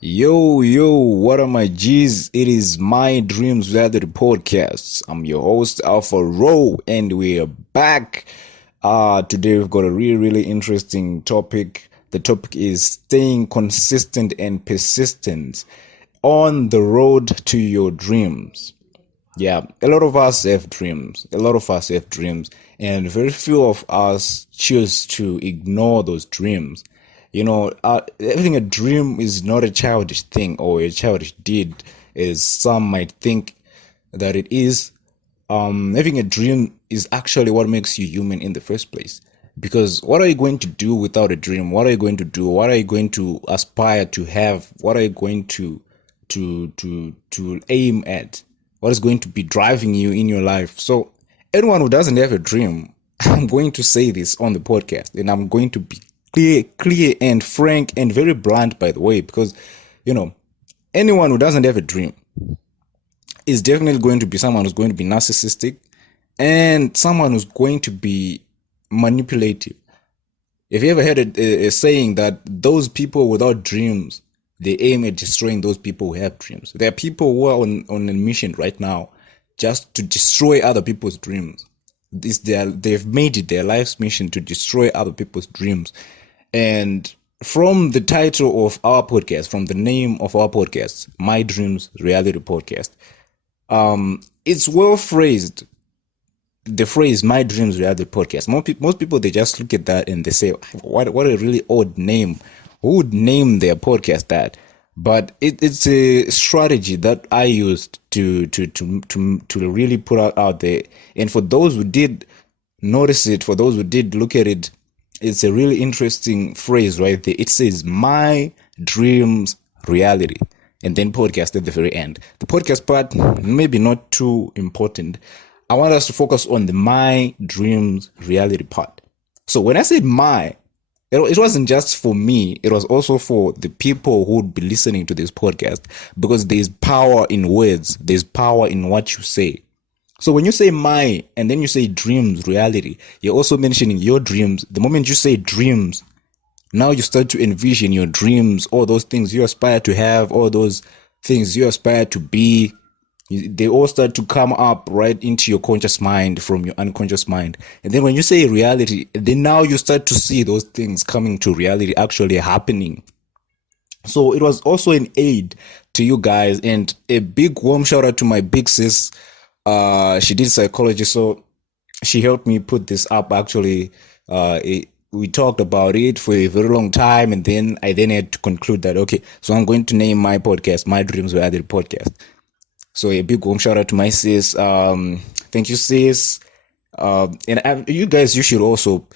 Yo, what are my G's? It is My Dreams Reality Podcast. I'm your host, Alpha Row, and we are back. Today we've got a really interesting topic. The topic is staying consistent and persistent on the road to your dreams. Yeah, a lot of us have dreams. And very few of us choose to ignore those dreams. Having a dream is not a childish thing or a childish deed, as some might think that it is. Having a dream is actually what makes you human in the first place. Because what are you going to do without a dream? What are you going to do? What are you going to aspire to have? What are you going to aim at? What is going to be driving you in your life? So anyone who doesn't have a dream, I'm going to say this on the podcast, and I'm going to be clear and frank and very blunt, by the way, because anyone who doesn't have a dream is definitely going to be someone who's going to be narcissistic and someone who's going to be manipulative. If you ever heard a saying that those people without dreams, they aim at destroying those people who have dreams. There are people who are on a mission right now just to destroy other people's dreams. They've made it their life's mission to destroy other people's dreams. And from the title of our podcast, from the name of our podcast, My Dreams Reality Podcast, it's well phrased. The phrase "My Dreams Reality Podcast." Most people they just look at that and they say, "What a really odd name! Who would name their podcast that?" But it's a strategy that I used to really put out there. And for those who did notice it, for those who did look at it, it's a really interesting phrase right there. It says "My Dreams Reality," and then podcast at the very end. The podcast part maybe not too important. I want us to focus on the "My Dreams Reality" part. So when I said "my," it wasn't just for me. It was also for the people who would be listening to this podcast, because there's power in words. There's power in what you say. So when you say "my" and then you say "dreams reality," you're also mentioning your dreams. The moment you say dreams, now you start to envision your dreams, all those things you aspire to have, all those things you aspire to be. They all start to come up right into your conscious mind from your unconscious mind. And then when you say reality, then now you start to see those things coming to reality, actually happening. So it was also an aid to you guys, and a big warm shout out to my big sis. She did psychology, so she helped me put this up. Actually, we talked about it for a very long time, and then I had to conclude that, okay, so I'm going to name my podcast "My Dreams Reality Podcast." So a big warm shout out to my sis. Thank you, sis. You guys, you should also,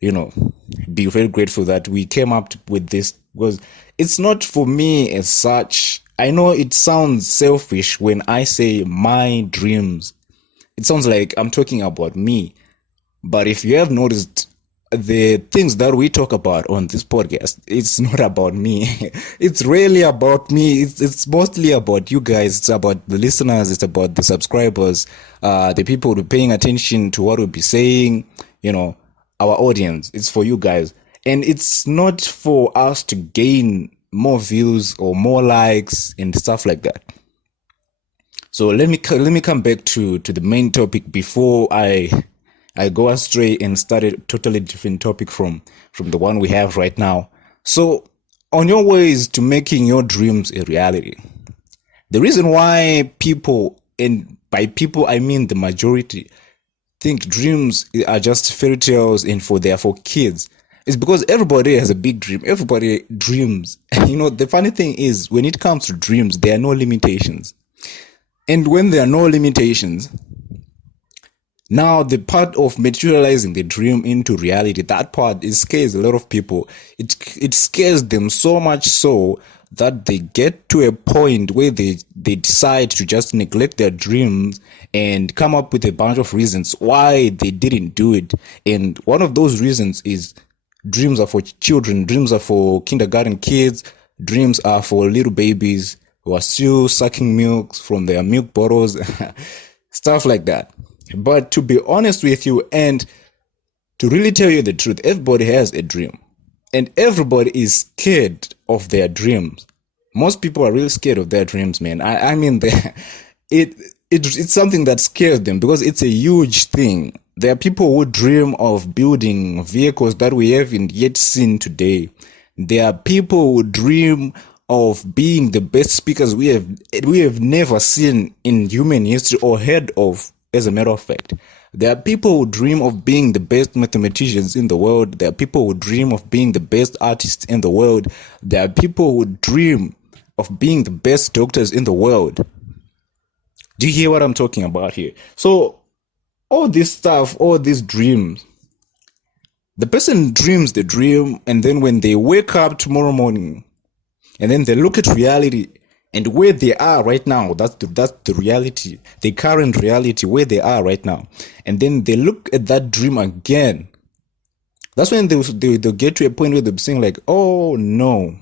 be very grateful that we came up with this, because it's not for me as such. I know it sounds selfish when I say my dreams. It sounds like I'm talking about me. But if you have noticed, the things that we talk about on this podcast, it's not about me. It's really about me. It's mostly about you guys. It's about the listeners. It's about the subscribers, the people who are paying attention to what we'll be saying, our audience. It's for you guys. And it's not for us to gain more views or more likes and stuff like that. So let me come back to the main topic before I go astray and start a totally different topic from the one we have right now. So on your ways to making your dreams a reality, the reason why people, and by people I mean the majority, think dreams are just fairy tales and they're for kids, is because everybody has a big dream. Everybody dreams. The funny thing is, when it comes to dreams, there are no limitations. And when there are no limitations, now, the part of materializing the dream into reality, that part, it scares a lot of people. It scares them so much so that they get to a point where they decide to just neglect their dreams and come up with a bunch of reasons why they didn't do it. And one of those reasons is dreams are for children. Dreams are for kindergarten kids. Dreams are for little babies who are still sucking milk from their milk bottles, stuff like that. But to be honest with you, and to really tell you the truth, everybody has a dream, and everybody is scared of their dreams. Most people are really scared of their dreams, man. I mean, it, it's something that scares them because it's a huge thing. There are people who dream of building vehicles that we haven't yet seen today. There are people who dream of being the best speakers we have never seen in human history or heard of, as a matter of fact. There are people who dream of being the best mathematicians in the world. There are people who dream of being the best artists in the world. There are people who dream of being the best doctors in the world. Do you hear what I'm talking about here? So all this stuff, all these dreams, the person dreams the dream, and then when they wake up tomorrow morning, and then they look at reality and where they are right now, that's the reality, the current reality, where they are right now. And then they look at that dream again. That's when they'll get to a point where they'll be saying like, oh no,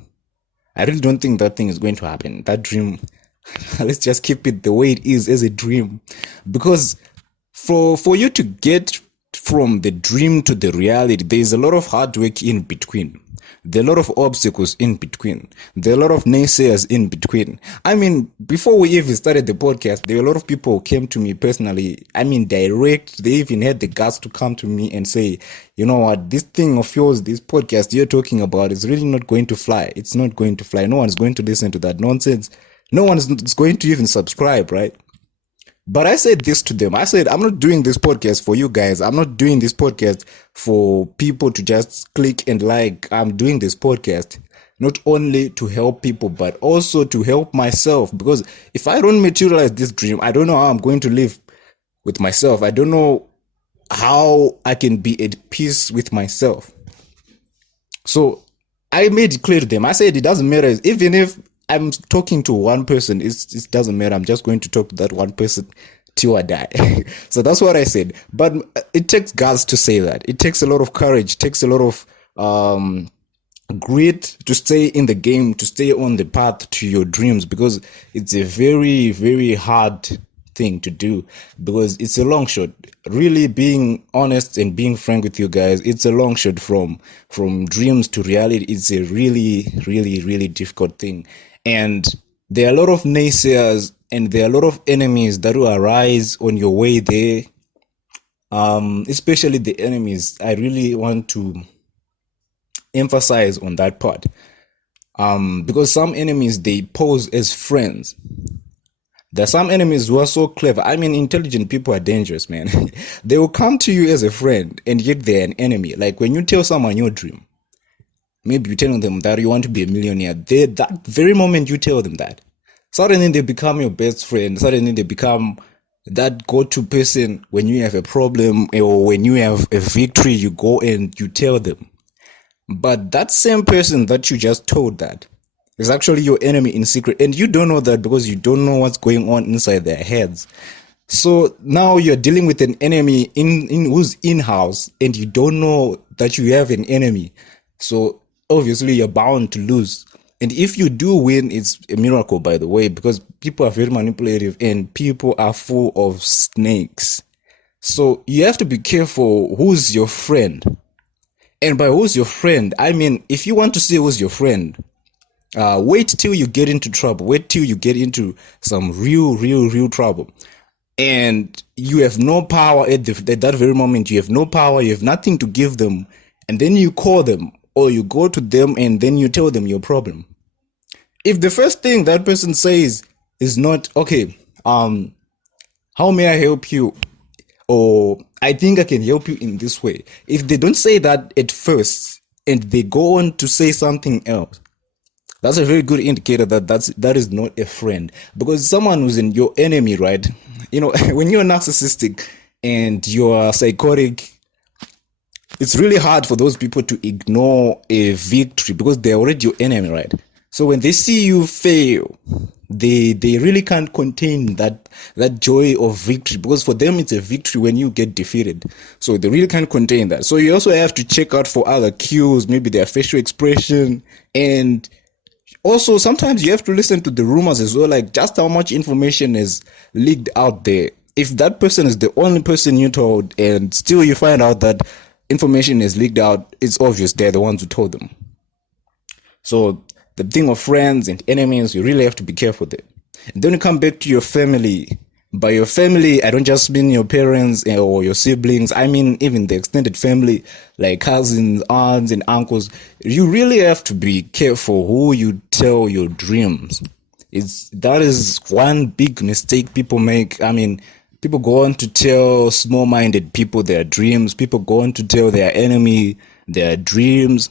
I really don't think that thing is going to happen. That dream, let's just keep it the way it is as a dream. Because for you to get from the dream to the reality, there is a lot of hard work in between. There are a lot of obstacles in between. There are a lot of naysayers in between. I mean, before we even started the podcast, there were a lot of people who came to me personally. I mean, direct. They even had the guts to come to me and say, you know what, this thing of yours, this podcast you're talking about is really not going to fly. It's not going to fly. No one's going to listen to that nonsense. No one's going to even subscribe, right? But I said this to them. I said, I'm not doing this podcast for you guys. I'm not doing this podcast for people to just click and like. I'm doing this podcast not only to help people, but also to help myself. Because if I don't materialize this dream, I don't know how I'm going to live with myself. I don't know how I can be at peace with myself. So I made it clear to them. I said, it doesn't matter. Even if I'm talking to one person, it doesn't matter. I'm just going to talk to that one person till I die. So that's what I said. But it takes guts to say that. It takes a lot of courage. It takes a lot of grit to stay in the game, to stay on the path to your dreams, because it's a very, very hard thing to do, because it's a long shot. Really being honest and being frank with you guys, it's a long shot from dreams to reality. It's a really, really, really difficult thing. And there are a lot of naysayers and there are a lot of enemies that will arise on your way there. Especially the enemies. I really want to emphasize on that part. Because some enemies, they pose as friends. There are some enemies who are so clever. I mean, intelligent people are dangerous, man. They will come to you as a friend and yet they're an enemy. Like when you tell someone your dream, maybe you're telling them that you want to be a millionaire. That very moment you tell them that, suddenly they become your best friend. Suddenly they become that go-to person when you have a problem or when you have a victory, you go and you tell them. But that same person that you just told that is actually your enemy in secret. And you don't know that because you don't know what's going on inside their heads. So now you're dealing with an enemy in who's in-house and you don't know that you have an enemy. So obviously you're bound to lose. And if you do win, it's a miracle, by the way, because people are very manipulative and people are full of snakes. So you have to be careful who's your friend. And by who's your friend, I mean, if you want to see who's your friend, wait till you get into trouble. Wait till you get into some real trouble. And you have no power at that very moment. You have no power. You have nothing to give them. And then you call them or you go to them and then you tell them your problem. If the first thing that person says is not, okay, how may I help you? Or I think I can help you in this way. If they don't say that at first and they go on to say something else, that's a very good indicator that is not a friend. Because someone who's in your enemy, right? You know, when you're narcissistic and you're psychotic, it's really hard for those people to ignore a victory because they're already your enemy, right? So when they see you fail, they really can't contain that joy of victory, because for them it's a victory when you get defeated. So they really can't contain that. So you also have to check out for other cues, maybe their facial expression, and also sometimes you have to listen to the rumors as well, like just how much information is leaked out there. If that person is the only person you told and still you find out that information is leaked out, it's obvious they're the ones who told them. So the thing of friends and enemies, you really have to be careful there. And then you come back to your family. By your family, I don't just mean your parents or your siblings. I mean even the extended family, like cousins, aunts, and uncles. You really have to be careful who you tell your dreams. That is one big mistake people make. I mean, people go on to tell small-minded people their dreams. People go on to tell their enemy their dreams.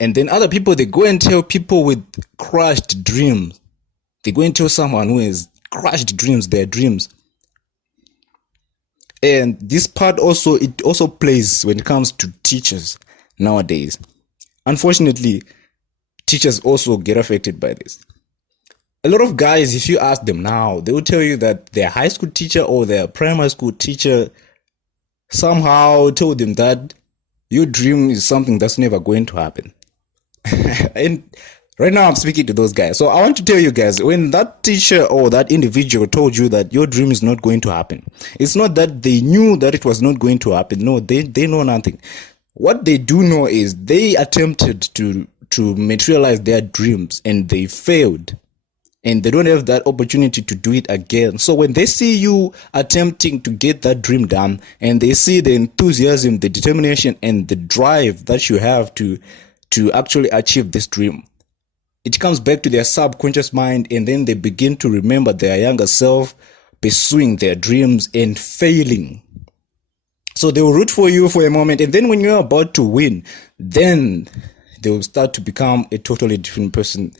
And then other people, they go and tell people with crushed dreams. They go and tell someone who has crushed dreams, their dreams. And this part also, it also plays when it comes to teachers nowadays. Unfortunately, teachers also get affected by this. A lot of guys, if you ask them now, they will tell you that their high school teacher or their primary school teacher somehow told them that your dream is something that's never going to happen. And right now I'm speaking to those guys. So I want to tell you guys, when that teacher or that individual told you that your dream is not going to happen, it's not that they knew that it was not going to happen. No, they know nothing. What they do know is they attempted to materialize their dreams and they failed. And they don't have that opportunity to do it again. So when they see you attempting to get that dream done, and they see the enthusiasm, the determination, and the drive that you have to actually achieve this dream, it comes back to their subconscious mind, and then they begin to remember their younger self pursuing their dreams and failing. So they will root for you for a moment, and then when you're about to win, then they will start to become a totally different person.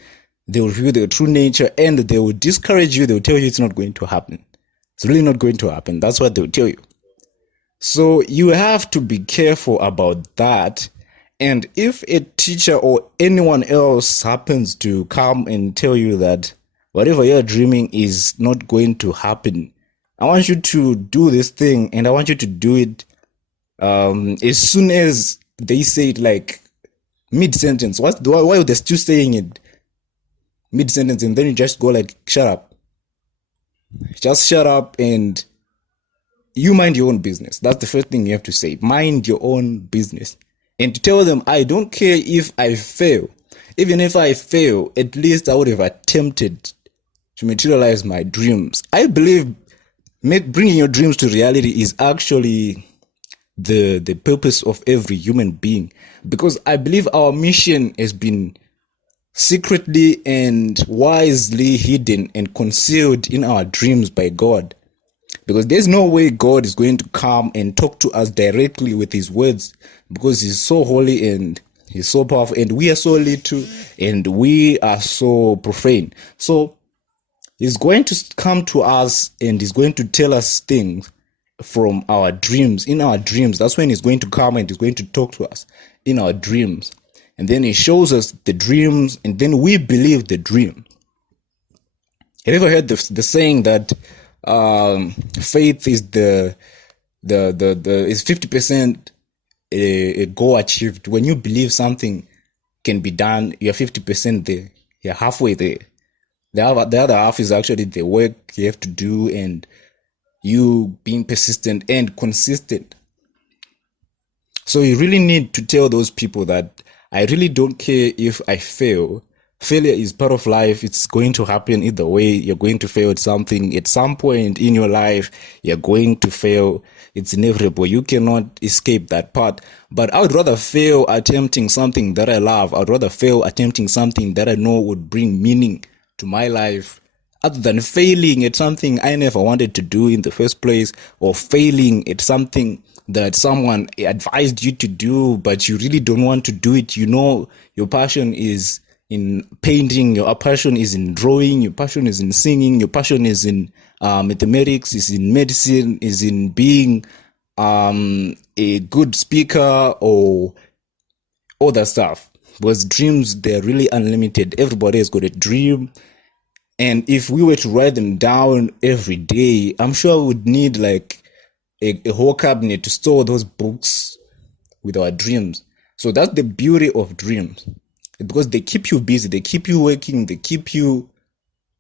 They will reveal their true nature, and they will discourage you. They will tell you it's not going to happen. It's really not going to happen. That's what they will tell you. So you have to be careful about that. And if a teacher or anyone else happens to come and tell you that whatever you're dreaming is not going to happen, I want you to do this thing, and I want you to do it as soon as they say it, like mid-sentence. Why are they still saying it mid-sentence, and then you just go like, shut up. Just shut up and you mind your own business. That's the first thing you have to say. Mind your own business. And to tell them, I don't care if I fail. Even if I fail, at least I would have attempted to materialize my dreams. I believe bringing your dreams to reality is actually the purpose of every human being. Because I believe our mission has been secretly and wisely hidden and concealed in our dreams by God. Because there's no way God is going to come and talk to us directly with his words, because he's so holy and he's so powerful, and we are so little and we are so profane. So he's going to come to us and he's going to tell us things from our dreams, in our dreams. That's when he's going to come and he's going to talk to us in our dreams. And then he shows us the dreams, and then we believe the dream. Have you ever heard the saying that faith is is 50% a goal achieved? When you believe something can be done, you're 50% there. You're halfway there. The other half is actually the work you have to do and you being persistent and consistent. So you really need to tell those people that I really don't care if I fail. Failure is part of life. It's going to happen either way. You're going to fail at something. At some point in your life, you're going to fail. It's inevitable. You cannot escape that part. But I would rather fail attempting something that I love. I'd rather fail attempting something that I know would bring meaning to my life, other than failing at something I never wanted to do in the first place, or failing at something that someone advised you to do, but you really don't want to do it. You know, your passion is in painting, your passion is in drawing, your passion is in singing, your passion is in mathematics, is in medicine, is in being a good speaker, or all that stuff. Because dreams, they're really unlimited. Everybody has got a dream. And if we were to write them down every day, I'm sure we would need like a whole cabinet to store those books with our dreams. So that's the beauty of dreams, because they keep you busy, they keep you working, they keep you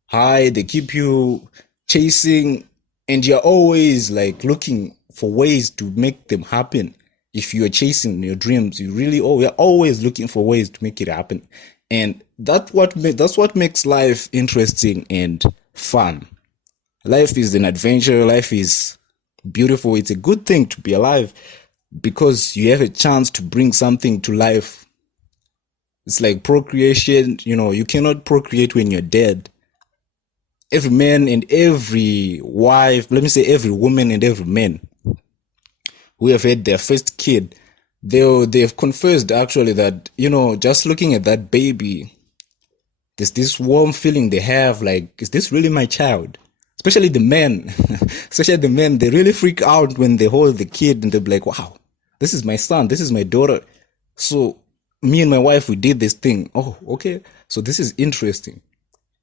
high, they keep you chasing, and you're always like looking for ways to make them happen. If you're chasing your dreams, we're always looking for ways to make it happen. And that's what makes life interesting and fun. Life is an adventure. Life is beautiful. It's a good thing to be alive because you have a chance to bring something to life. It's like procreation. You cannot procreate when you're dead. Every man and every wife, let me say every woman and every man who have had their first kid, they've confessed actually that, just looking at that baby, there's this warm feeling they have, like, is this really my child? Especially the men. Especially the men, they really freak out when they hold the kid and they're like, wow, this is my son, this is my daughter. So me and my wife, we did this thing. Oh, okay. So this is interesting.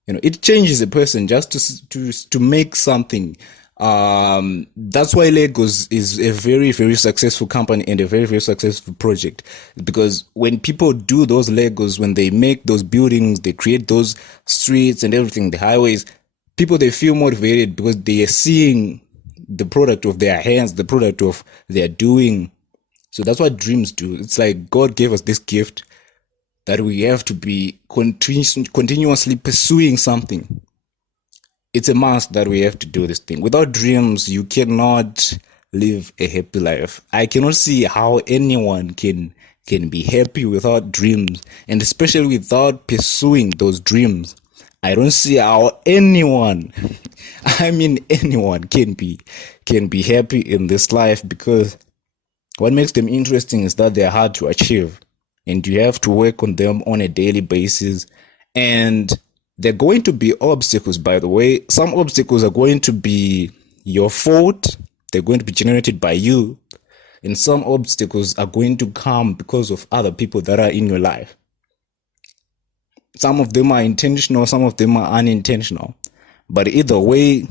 It changes a person just to make something. That's why Legos is a very, very successful company and a very, very successful project. Because when people do those Legos, when they make those buildings, they create those streets and everything, the highways, people, they feel motivated because they are seeing the product of their hands, the product of their doing. So that's what dreams do. It's like God gave us this gift that we have to be continuously pursuing something. It's a must that we have to do this thing. Without dreams, you cannot live a happy life. I cannot see how anyone can be happy without dreams, and especially without pursuing those dreams. I don't see how anyone, I mean anyone, can be happy in this life, because what makes them interesting is that they're hard to achieve and you have to work on them on a daily basis. And they're going to be obstacles, by the way. Some obstacles are going to be your fault. They're going to be generated by you. And some obstacles are going to come because of other people that are in your life. Some of them are intentional, some of them are unintentional. But either way,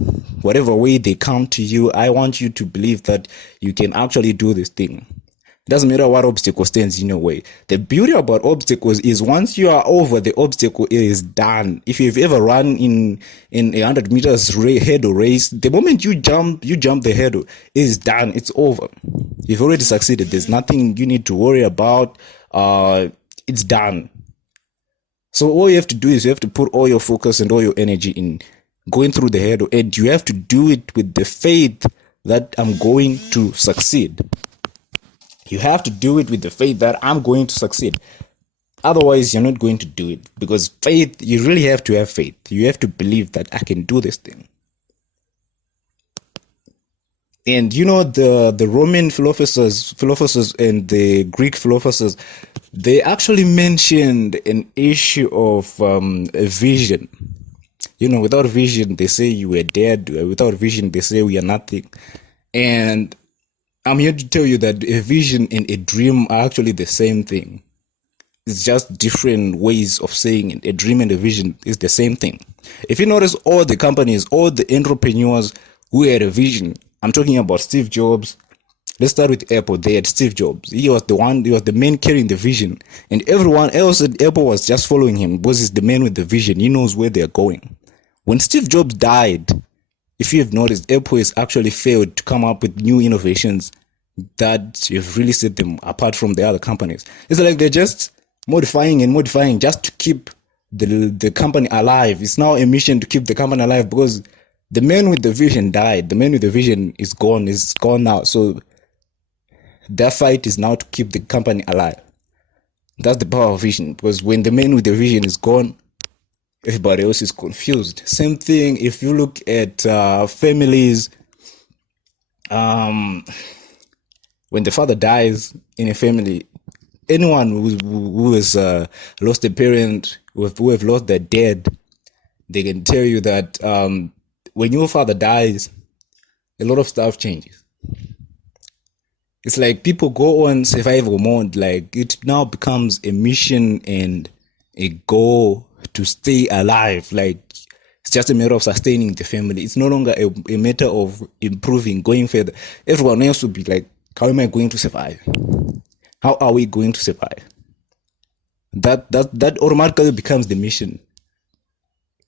whatever way they come to you, I want you to believe that you can actually do this thing. It doesn't matter what obstacle stands in your way. The beauty about obstacles is once you are over the obstacle, it is done. If you've ever run in 100 meters hurdle race, the moment you jump the hurdle, it is done. It's over. You've already succeeded. There's nothing you need to worry about. It's done. So all you have to do is you have to put all your focus and all your energy in going through the hurdle, and you have to do it with the faith that I'm going to succeed. You have to do it with the faith that I'm going to succeed. Otherwise, you're not going to do it, because faith, you really have to have faith. You have to believe that I can do this thing. And the Roman philosophers and the Greek philosophers, they actually mentioned an issue of a vision. Without vision, they say you were dead. Without vision, they say we are nothing. And I'm here to tell you that a vision and a dream are actually the same thing. It's just different ways of saying it. A dream and a vision is the same thing. If you notice, all the companies, all the entrepreneurs who had a vision, I'm talking about Steve Jobs. Let's start with Apple. They had Steve Jobs. He was the man carrying the vision. And everyone else at Apple was just following him because he's the man with the vision. He knows where they're going. When Steve Jobs died, if you've noticed, Apple has actually failed to come up with new innovations that have really set them apart from the other companies. It's like they're just modifying and modifying just to keep the company alive. It's now a mission to keep the company alive because the man with the vision died. The man with the vision is gone now. So their fight is now to keep the company alive. That's the power of vision, because when the man with the vision is gone, everybody else is confused. Same thing if you look at families. When the father dies in a family, anyone who has lost a parent, who have lost their dad, they can tell you that when your father dies, a lot of stuff changes. It's like people go on survival mode. Like it now becomes a mission and a goal to stay alive. Like it's just a matter of sustaining the family. It's no longer a matter of improving, going further. Everyone else will be like, how am I going to survive? How are we going to survive? That automatically becomes the mission.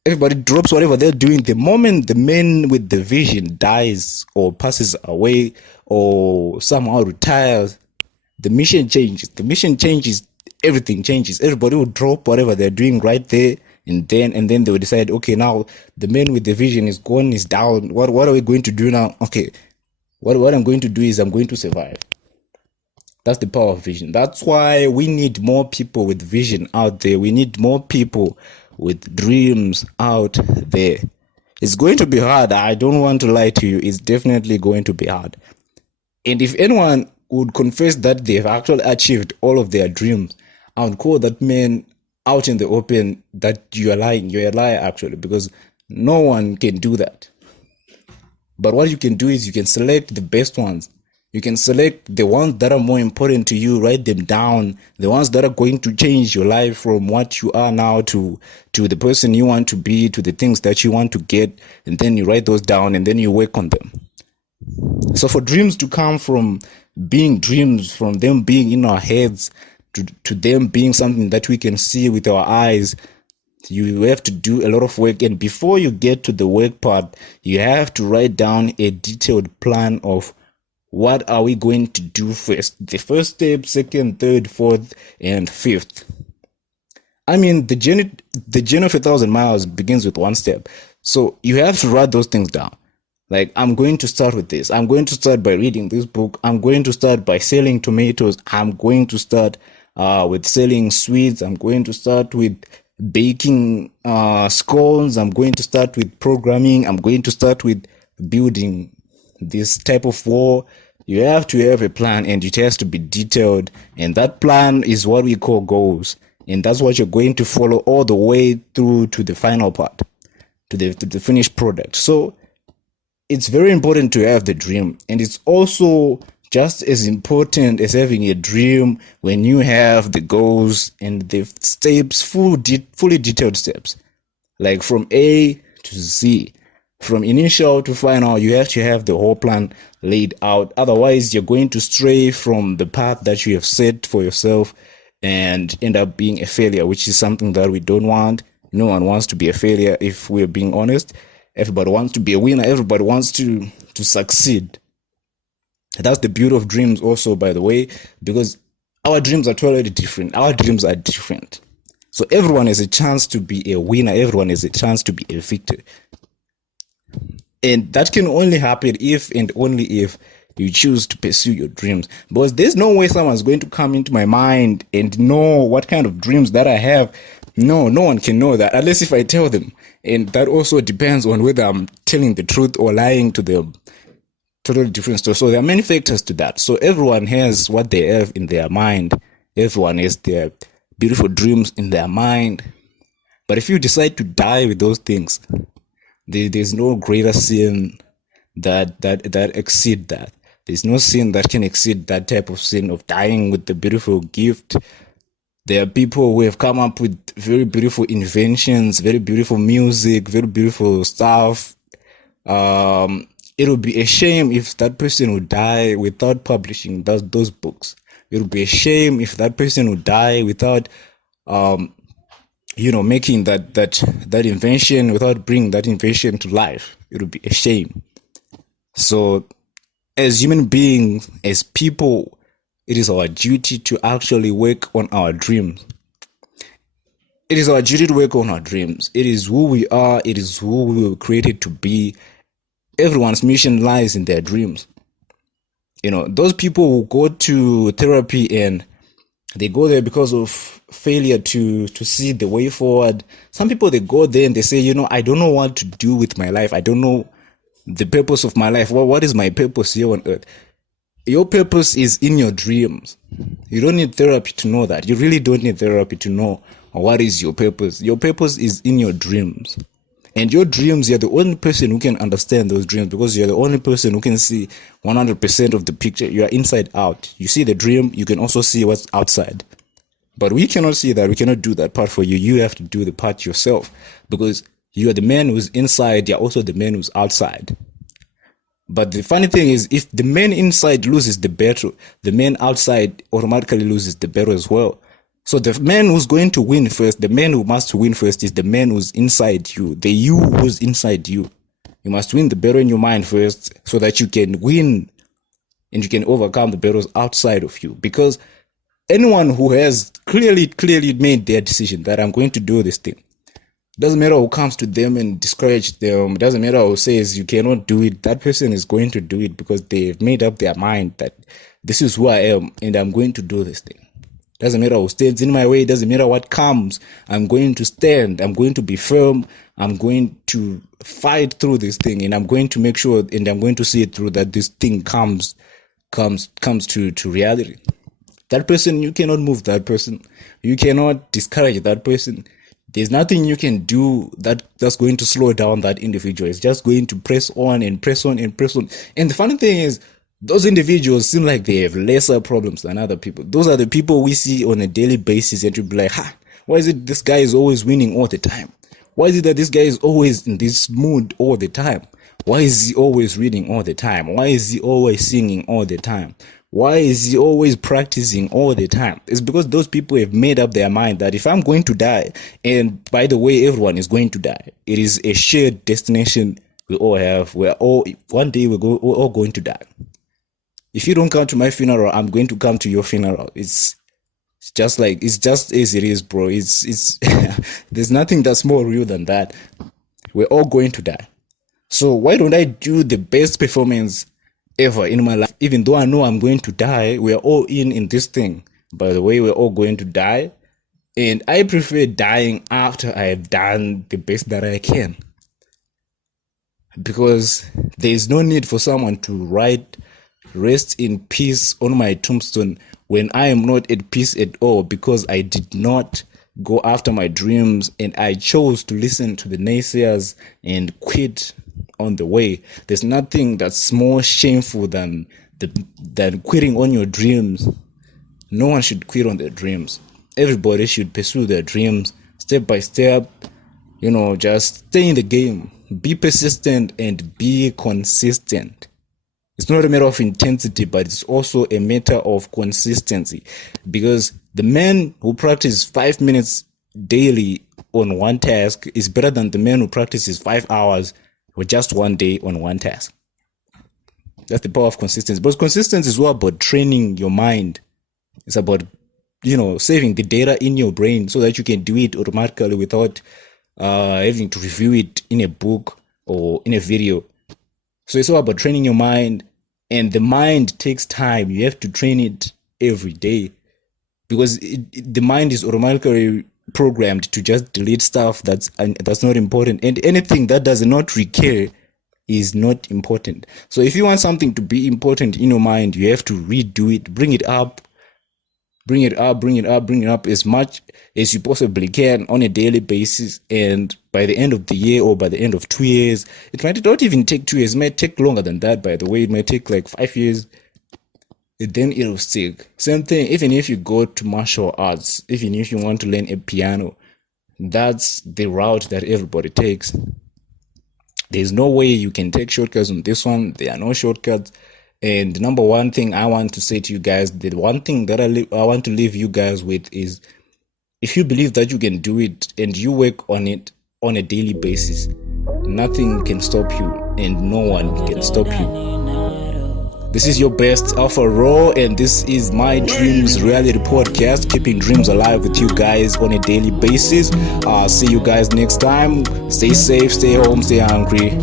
Everybody drops whatever they're doing. The moment the man with the vision dies or passes away or somehow retires, the mission changes. The mission changes. everything changes. Everybody will drop whatever they're doing right there, and then they will decide, okay, now the man with the vision is gone, is down. What are we going to do now? Okay, what I'm going to do is I'm going to survive. That's the power of vision. That's why we need more people with vision out there. We need more people with dreams out there. It's going to be hard. I don't want to lie to you. It's definitely going to be hard. And if anyone would confess that they've actually achieved all of their dreams, I would call that man out in the open that you are lying. You're a liar, actually, because no one can do that. But what you can do is you can select the best ones. You can select the ones that are more important to you, write them down, the ones that are going to change your life from what you are now to the person you want to be, to the things that you want to get, and then you write those down and then you work on them. So for dreams to come from being dreams, from them being in our heads, to them being something that we can see with our eyes, you have to do a lot of work. And before you get to the work part, you have to write down a detailed plan of what are we going to do first. The first step, second, third, fourth, and fifth. I mean, the journey of 1,000 miles begins with one step. So you have to write those things down. Like, I'm going to start with this. I'm going to start by reading this book. I'm going to start by selling tomatoes. I'm going to start with selling sweets. I'm going to start with baking scones. I'm going to start with programming. I'm going to start with building this type of wall. You have to have a plan, and it has to be detailed. And that plan is what we call goals. And that's what you're going to follow all the way through to the final part, to the finished product. So it's very important to have the dream. And it's also just as important as having a dream when you have the goals and the steps, fully detailed steps, like from A to Z. From initial to final, you have to have the whole plan laid out. Otherwise, you're going to stray from the path that you have set for yourself and end up being a failure, which is something that we don't want. No one wants to be a failure, if we're being honest. Everybody wants to be a winner. Everybody wants to succeed. That's the beauty of dreams also, by the way, because our dreams are totally different. Our dreams are different. So everyone has a chance to be a winner. Everyone has a chance to be a victor. And that can only happen if and only if you choose to pursue your dreams. Because there's no way someone's going to come into my mind and know what kind of dreams that I have. No one can know that unless if I tell them. And that also depends on whether I'm telling the truth or lying to them. Totally different story. So there are many factors to that. So everyone has what they have in their mind. Everyone has their beautiful dreams in their mind. But if you decide to die with those things, there's no greater sin that exceed that. There's no sin that can exceed that type of sin of dying with the beautiful gift. There are people who have come up with very beautiful inventions, very beautiful music, very beautiful stuff. It would be a shame if that person would die without publishing those books. It would be a shame if that person would die without making that invention, without bringing that invention to life. It would be a shame. So as human beings, as people, it is our duty to actually work on our dreams. It is our duty to work on our dreams. It is who we are. It is who we were created to be. Everyone's mission lies in their dreams. Those people who go to therapy and they go there because of failure to see the way forward. Some people, they go there and they say, I don't know what to do with my life. I don't know the purpose of my life. What is my purpose here on earth? Your purpose is in your dreams. You don't need therapy to know that. You really don't need therapy to know what is your purpose. Your purpose is in your dreams. And your dreams, you're the only person who can understand those dreams, because you're the only person who can see 100% of the picture. You are inside out. You see the dream, you can also see what's outside. But we cannot see that. We cannot do that part for you. You have to do the part yourself, because you are the man who's inside. You're also the man who's outside. But the funny thing is, if the man inside loses the battle, the man outside automatically loses the battle as well. So the man who's going to win first, the man who must win first, is the man who's inside you, the you who's inside you. You must win the battle in your mind first, so that you can win and you can overcome the battles outside of you. Because anyone who has clearly made their decision that I'm going to do this thing, doesn't matter who comes to them and discourage them, doesn't matter who says you cannot do it, that person is going to do it because they've made up their mind that this is who I am and I'm going to do this thing. Doesn't matter who stands in my way, doesn't matter what comes, I'm going to stand, I'm going to be firm, I'm going to fight through this thing, and I'm going to make sure and I'm going to see it through that this thing comes to reality. That person, you cannot move that person. You cannot discourage that person. There's nothing you can do that's going to slow down that individual. It's just going to press on and press on and press on. And the funny thing is, those individuals seem like they have lesser problems than other people. Those are the people we see on a daily basis, and you'll be like, why is it this guy is always winning all the time? Why is it that this guy is always in this mood all the time? Why is he always reading all the time? Why is he always singing all the time? Why is he always practicing all the time? It's because those people have made up their mind that if I'm going to die, and by the way, everyone is going to die. It is a shared destination we all have. One day we're all going to die. If you don't come to my funeral, I'm going to come to your funeral. It's just as it is, bro. It's there's nothing that's more real than that. We're all going to die. So why don't I do the best performance ever in my life? Even though I know I'm going to die, we're all in this thing. By the way, we're all going to die. And I prefer dying after I have done the best that I can. Because there's no need for someone to write "rest in peace" on my tombstone when I am not at peace at all, because I did not go after my dreams and I chose to listen to the naysayers and quit on the way. There's nothing that's more shameful than quitting on your dreams. No one should quit on their dreams. Everybody should pursue their dreams step by step. Just stay in the game, be persistent and be consistent. It's not a matter of intensity, but it's also a matter of consistency, because the man who practices 5 minutes daily on one task is better than the man who practices 5 hours or just one day on one task. That's the power of consistency. But consistency is all about training your mind. It's about, saving the data in your brain so that you can do it automatically without having to review it in a book or in a video. So it's all about training your mind, and the mind takes time. You have to train it every day, because the mind is automatically programmed to just delete stuff that's not important, and anything that does not recur is not important. So if you want something to be important in your mind, you have to redo it, bring it up as much as you possibly can on a daily basis. And by the end of the year, or by the end of 2 years, it might not even take 2 years, it might take longer than that, by the way. It might take like 5 years, and then it'll stick. Same thing, even if you go to martial arts, even if you want to learn a piano, that's the route that everybody takes. There's no way you can take shortcuts on this one. There are no shortcuts. And the number one thing I want to say to you guys, the one thing that I want to leave you guys with is, if you believe that you can do it and you work on it on a daily basis, nothing can stop you and no one can stop you. This is your best Alpha Raw, and this is my Dreams Reality Podcast, keeping dreams alive with you guys on a daily basis. See you guys next time. Stay safe, stay home, stay hungry.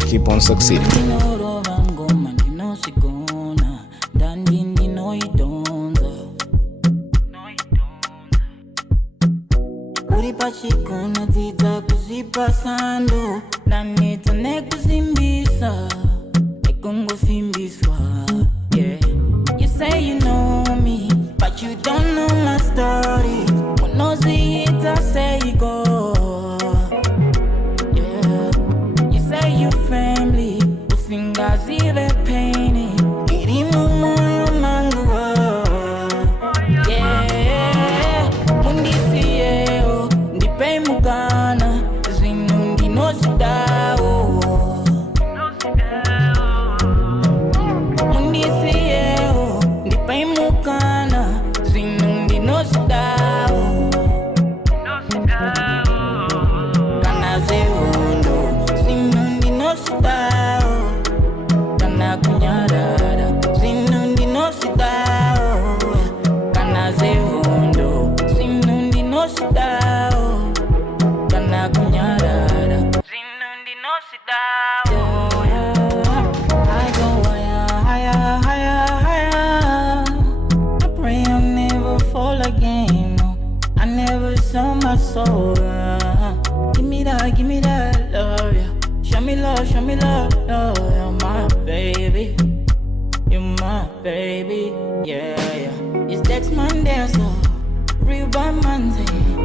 Keep on succeeding. Pachikuna tita kuzipasando nanita nekuzimbisa nekungo simbiswa. Yeah, you say you know me, but you don't know my story. When no see it, I say you go. Yeah, you say you family, usingazi the pain. Irimu moyo manguwa. Yeah, mundisi yeo. Mugana zinundi no sidao mundi sieo ndipai mukana zinundi no sidao. I go higher, higher, higher. I pray I'll never fall again. No, I never sell my soul. Give me that love, yeah. Show me love, love. You're my baby, you're my baby, yeah, yeah. It's next Monday, so real bad man say.